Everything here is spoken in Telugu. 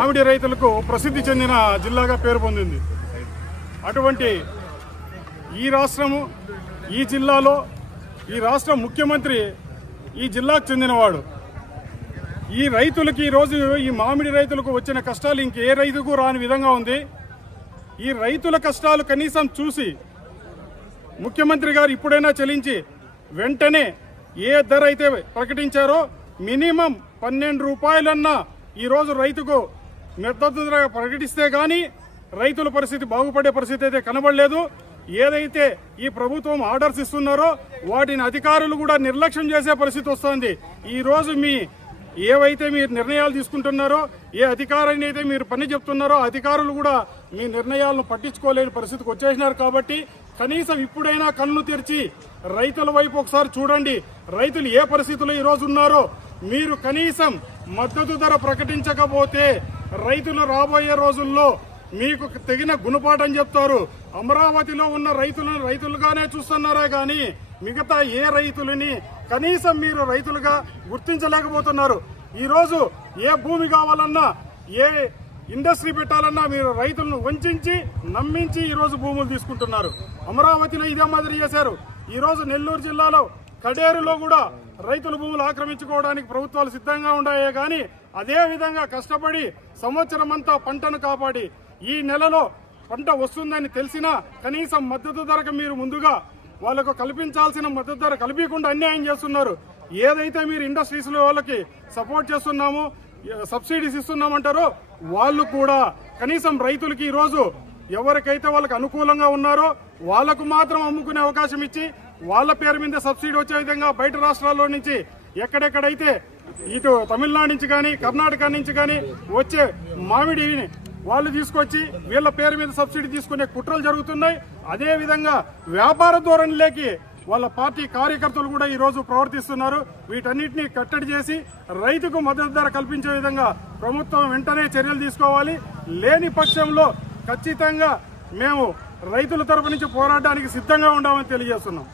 మామిడి రైతులకు ప్రసిద్ధి చెందిన జిల్లాగా పేరు పొందింది. అటువంటి ఈ రాష్ట్రము, ఈ జిల్లాలో ఈ రాష్ట్ర ముఖ్యమంత్రి ఈ జిల్లాకు చెందినవాడు. ఈ రైతులకి ఈరోజు ఈ మామిడి రైతులకు వచ్చిన కష్టాలు ఇంకే రైతుకు రాని విధంగా ఉంది. ఈ రైతుల కష్టాలు కనీసం చూసి ముఖ్యమంత్రి గారు ఇప్పుడైనా చెల్లించి వెంటనే ఏ ధర అయితే ప్రకటించారో మినిమం 12 రూపాయలన్నా ఈరోజు రైతుకు మద్దతు ధర ప్రకటిస్తే కానీ రైతుల పరిస్థితి బాగుపడే పరిస్థితి అయితే కనబడలేదు. ఏదైతే ఈ ప్రభుత్వం ఆర్డర్స్ ఇస్తున్నారో వాటిని అధికారులు కూడా నిర్లక్ష్యం చేసే పరిస్థితి వస్తుంది. ఈరోజు ఏవైతే మీరు నిర్ణయాలు తీసుకుంటున్నారో, ఏ అధికారాన్ని అయితే మీరు పని చెప్తున్నారో అధికారులు కూడా మీ నిర్ణయాలను పట్టించుకోలేని పరిస్థితికి వచ్చేసినారు. కాబట్టి కనీసం ఇప్పుడైనా కళ్ళు తెరిచి రైతుల వైపు ఒకసారి చూడండి. రైతులు ఏ పరిస్థితుల్లో ఈరోజు ఉన్నారో మీరు కనీసం మద్దతు ధర ప్రకటించకపోతే రైతులు రాబోయే రోజుల్లో మీకు తగిన గుణపాఠం చెప్తారు. అమరావతిలో ఉన్న రైతులుగానే చూస్తున్నారే కానీ మిగతా ఏ రైతులని కనీసం మీరు రైతులుగా గుర్తించలేకపోతున్నారు. ఈరోజు ఏ భూమి కావాలన్నా, ఏ ఇండస్ట్రీ పెట్టాలన్నా మీరు రైతులను వంచి నమ్మించి ఈరోజు భూములు తీసుకుంటున్నారు. అమరావతిలో ఇదే మాదిరి చేశారు. ఈరోజు నెల్లూరు జిల్లాలో కడేరులో కూడా రైతుల భూములు ఆక్రమించుకోవడానికి ప్రభుత్వాలు సిద్ధంగా ఉన్నాయే కానీ అదే విధంగా కష్టపడి సంవత్సరం అంతా పంటను కాపాడి ఈ నెలలో పంట వస్తుందని తెలిసినా కనీసం మద్దతు ధరకు మీరు ముందుగా వాళ్ళకు కల్పించాల్సిన మద్దతు ధర కల్పించకుండా అన్యాయం చేస్తున్నారు. ఏదైతే మీరు ఇండస్ట్రీస్ వాళ్ళకి సపోర్ట్ చేస్తున్నామో, సబ్సిడీస్ ఇస్తున్నామంటారో వాళ్ళు కూడా కనీసం రైతులకి ఈరోజు ఎవరికైతే వాళ్ళకి అనుకూలంగా ఉన్నారో వాళ్లకు మాత్రం అమ్ముకునే అవకాశం ఇచ్చి వాళ్ళ పేరు మీద సబ్సిడీ వచ్చే విధంగా బయట రాష్ట్రాల్లో నుంచి ఎక్కడెక్కడైతే ఇటు తమిళనాడు నుంచి కానీ కర్ణాటక నుంచి కానీ వచ్చే మామిడిని వాళ్ళు తీసుకొచ్చి వీళ్ళ పేరు మీద సబ్సిడీ తీసుకునే కుట్రలు జరుగుతున్నాయి. అదేవిధంగా వ్యాపార ధోరణిలోకి వాళ్ళ పార్టీ కార్యకర్తలు కూడా ఈరోజు ప్రవర్తిస్తున్నారు. వీటన్నిటినీ కట్టడి చేసి రైతుకు మద్దతు ధర కల్పించే విధంగా ప్రభుత్వం వెంటనే చర్యలు తీసుకోవాలి. లేని పక్షంలో ఖచ్చితంగా మేము రైతుల తరపు నుంచి పోరాడడానికి సిద్ధంగా ఉండామని తెలియజేస్తున్నాం.